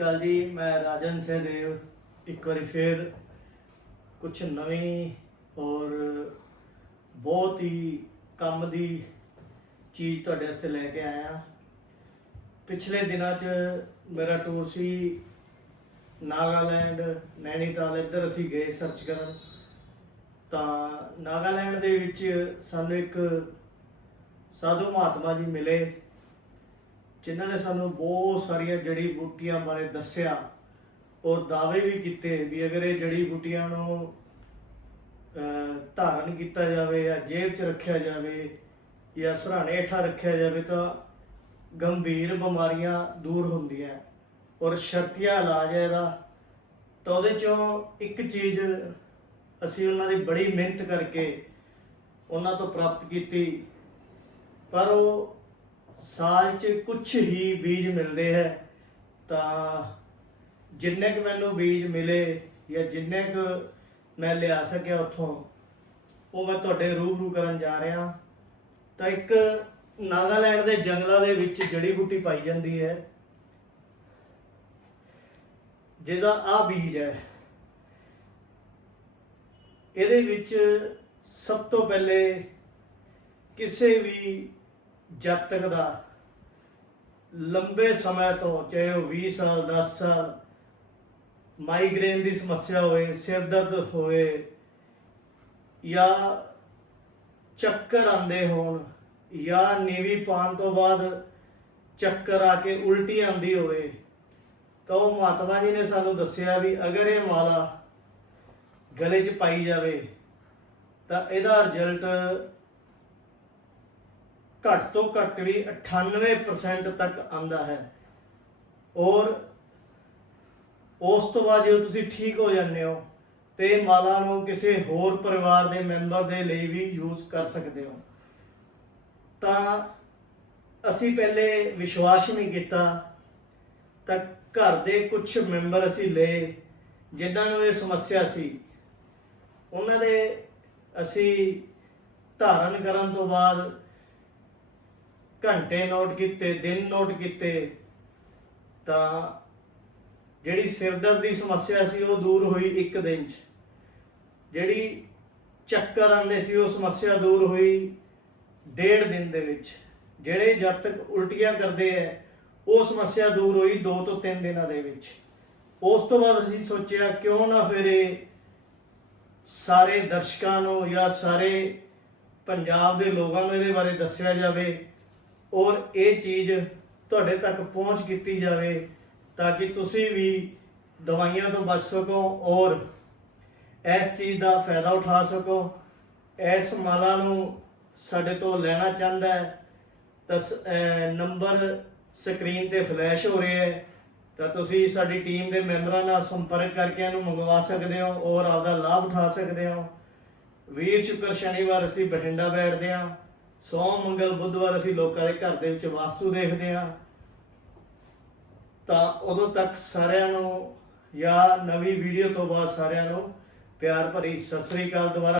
ਅਕਾਲ ਜੀ, ਮੈਂ ਰਾਜਨ ਸਹਿਦੇਵ। ਇੱਕ ਵਾਰੀ ਫੇਰ ਕੁਝ ਨਵੀਂ ਔਰ ਬਹੁਤ ਹੀ ਕੰਮ ਦੀ ਚੀਜ਼ ਤੁਹਾਡੇ ਵਾਸਤੇ ਲੈ ਕੇ ਆਇਆ। ਪਿਛਲੇ ਦਿਨਾਂ 'ਚ ਮੇਰਾ ਟੂਰ ਸੀ ਨਾਗਾਲੈਂਡ, ਨੈਨੀਤਾਲ। ਇੱਧਰ ਅਸੀਂ ਗਏ ਸਰਚ ਕਰਨ। ਤਾਂ ਨਾਗਾਲੈਂਡ ਦੇ ਵਿੱਚ ਸਾਨੂੰ ਇੱਕ ਸਾਧੂ ਮਹਾਤਮਾ ਜੀ ਮਿਲੇ। ਜਿਨ੍ਹਾਂ ਨੇ ਸਾਨੂੰ ਬਹੁਤ ਸਾਰੀਆਂ ਜੜੀ ਬੂਟੀਆਂ ਬਾਰੇ ਦੱਸਿਆ ਔਰ ਦਾਅਵੇ ਵੀ ਕੀਤੇ ਵੀ ਅਗਰ ਇਹ ਜੜੀ ਬੂਟੀਆਂ ਨੂੰ ਧਾਰਨ ਕੀਤਾ ਜਾਵੇ ਜਾਂ ਜੇਬ 'ਚ ਰੱਖਿਆ ਜਾਵੇ ਜਾਂ ਸਰਾਣੇ ਹੇਠਾਂ ਰੱਖਿਆ ਜਾਵੇ ਤਾਂ ਗੰਭੀਰ ਬਿਮਾਰੀਆਂ ਦੂਰ ਹੁੰਦੀਆਂ ਔਰ ਸ਼ਰਤੀਆ ਇਲਾਜ ਹੈ ਇਹਦਾ। ਤਾਂ ਉਹਦੇ ਚੋਂ ਇੱਕ ਚੀਜ਼ ਅਸੀਂ ਉਹਨਾਂ ਦੀ ਬੜੀ ਮਿਹਨਤ ਕਰਕੇ ਉਹਨਾਂ ਤੋਂ ਪ੍ਰਾਪਤ ਕੀਤੀ। ਪਰ ਉਹ ਸਾਲ 'ਚ ਕੁਝ ਹੀ ਬੀਜ ਮਿਲਦੇ ਹੈ, ਤਾਂ ਜਿੰਨੇ ਕੁ ਮੈਨੂੰ ਬੀਜ ਮਿਲੇ ਜਾਂ ਜਿੰਨੇ ਕੁ ਮੈਂ ਲਿਆ ਸਕਿਆ ਉੱਥੋਂ, ਉਹ ਮੈਂ ਤੁਹਾਡੇ ਰੂਬਰੂ ਕਰਨ ਜਾ ਰਿਹਾ। ਤਾਂ ਇੱਕ ਨਾਗਾਲੈਂਡ ਦੇ ਜੰਗਲਾਂ ਦੇ ਵਿੱਚ ਜੜੀ ਬੂਟੀ ਪਾਈ ਜਾਂਦੀ ਹੈ, ਜਿਹਦਾ ਆ ਬੀਜ ਹੈ। ਇਹਦੇ ਵਿੱਚ ਸਭ ਤੋਂ ਪਹਿਲੇ ਕਿਸੇ ਵੀ ਜਾਤਕ ਦਾ ਲੰਬੇ ਸਮੇਂ ਤੋਂ ਚਾਹੇ ਉਹ 20 ਸਾਲ 10 ਸਾਲ ਮਾਈਗ੍ਰੇਨ ਦੀ ਸਮੱਸਿਆ ਹੋਵੇ, ਸਿਰ ਦਰਦ ਹੋਵੇ ਜਾਂ ਚੱਕਰ ਆਉਂਦੇ ਹੋਣ ਜਾਂ ਨੀਵੀ ਪਾਣ ਤੋਂ ਬਾਅਦ ਚੱਕਰ ਆ ਕੇ ਉਲਟੀ ਆਉਂਦੀ ਹੋਵੇ, ਤਾਂ ਉਹ ਮਹਾਤਮਾ ਜੀ ਨੇ ਸਾਨੂੰ ਦੱਸਿਆ ਵੀ ਅਗਰ ਇਹ ਮਾਲਾ ਗਲੇ 'ਚ ਪਾਈ ਜਾਵੇ, ਤਾਂ ਇਹਦਾ ਰਿਜ਼ਲਟ ਘੱਟ ਤੋਂ ਘੱਟ ਵੀ 98% ਤੱਕ ਆਂਦਾ ਹੈ। ਔਰ ਉਸ ਤੋਂ ਬਾਅਦ ਜਦੋਂ ਤੁਸੀਂ ਠੀਕ ਹੋ ਜਾਂਦੇ ਹੋ, ਤੇ ਮਾਲਾ ਨੂੰ ਕਿਸੇ ਹੋਰ ਪਰਿਵਾਰ ਦੇ ਮੈਂਬਰ ਦੇ ਲਈ ਵੀ ਯੂਜ਼ ਕਰ ਸਕਦੇ ਹੋ। ਤਾਂ ਅਸੀਂ ਪਹਿਲੇ ਵਿਸ਼ਵਾਸ ਨਹੀਂ ਕੀਤਾ, ਤਾਂ ਘਰ ਦੇ ਕੁਝ ਮੈਂਬਰ ਅਸੀਂ ਲਏ, ਜਿਨ੍ਹਾਂ ਨੂੰ ਇਹ ਸਮੱਸਿਆ ਸੀ। ਉਹਨਾਂ ਦੇ ਅਸੀਂ ਧਾਰਨ ਕਰਨ ਤੋਂ ਬਾਅਦ ਘੰਟੇ ਨੋਟ ਕੀਤੇ, ਦਿਨ ਨੋਟ ਕੀਤੇ, ਤਾਂ ਜਿਹੜੀ ਸਿਰ ਦਰਦ ਦੀ ਸਮੱਸਿਆ ਸੀ ਉਹ ਦੂਰ ਹੋਈ ਇੱਕ ਦਿਨ 'ਚ। ਜਿਹੜੀ ਚੱਕਰ ਆਉਂਦੇ ਸੀ ਉਹ ਸਮੱਸਿਆ ਦੂਰ ਹੋਈ ਡੇਢ ਦਿਨ ਦੇ ਵਿੱਚ। ਜਿਹੜੇ ਜਦ ਤੱਕ ਉਲਟੀਆਂ ਕਰਦੇ ਐ, ਉਹ ਸਮੱਸਿਆ ਦੂਰ ਹੋਈ 2 ਤੋਂ 3 ਦਿਨਾਂ ਦੇ ਵਿੱਚ। ਉਸ ਤੋਂ ਬਾਅਦ ਅਸੀਂ ਸੋਚਿਆ, ਕਿਉਂ ਨਾ ਫਿਰ ਇਹ ਸਾਰੇ ਦਰਸ਼ਕਾਂ ਨੂੰ ਜਾਂ ਸਾਰੇ ਪੰਜਾਬ ਦੇ ਲੋਕਾਂ ਨੂੰ ਇਹਦੇ ਬਾਰੇ ਦੱਸਿਆ ਜਾਵੇ। ਔਰ ਇਹ ਚੀਜ਼ ਤੁਹਾਡੇ ਤੱਕ ਪਹੁੰਚ ਕੀਤੀ ਜਾਵੇ ਤਾਂ ਕਿ ਤੁਸੀਂ ਵੀ ਦਵਾਈਆਂ ਤੋਂ ਬਚ ਸਕੋ ਔਰ ਇਸ ਚੀਜ਼ ਦਾ ਫਾਇਦਾ ਉਠਾ ਸਕੋ। ਇਸ ਮਾਲਾ ਨੂੰ ਸਾਡੇ ਤੋਂ ਲੈਣਾ ਚਾਹੁੰਦਾ ਹੈ, ਤਾਂ ਸ- ਨੰਬਰ ਸਕਰੀਨ ਤੇ ਫਲੈਸ਼ ਹੋ ਰਿਹਾ ਹੈ, ਤਾਂ ਤੁਸੀਂ ਸਾਡੀ ਟੀਮ ਦੇ ਮੈਂਬਰਾਂ ਨਾਲ ਸੰਪਰਕ ਕਰਕੇ ਇਹਨੂੰ ਮੰਗਵਾ ਸਕਦੇ ਹੋ ਔਰ ਆਪਦਾ ਲਾਭ ਉਠਾ ਸਕਦੇ ਹੋ। ਵੀਰ ਸ਼ੁੱਕਰ, ਸ਼ਨੀਵਾਰ ਅਸੀਂ ਬਠਿੰਡਾ ਬੈਠਦੇ ਹਾਂ। ਸੋਮ ਮੰਗਲ ਬੁੱਧਵਾਰ ਅਸੀਂ ਲੋਕਾਂ ਦੇ ਘਰ ਦੇ ਵਿੱਚ ਵਾਸਤੂ ਦੇਖਦੇ ਹਾਂ। ਤਾਂ ਉਦੋਂ ਤੱਕ ਸਾਰਿਆਂ ਨੂੰ ਜਾਂ ਨਵੀਂ ਵੀਡੀਓ ਤੋਂ ਬਾਅਦ ਸਾਰਿਆਂ ਨੂੰ ਪਿਆਰ ਭਰੀ ਸਤਿ ਸ੍ਰੀ ਅਕਾਲ ਦੁਬਾਰਾ।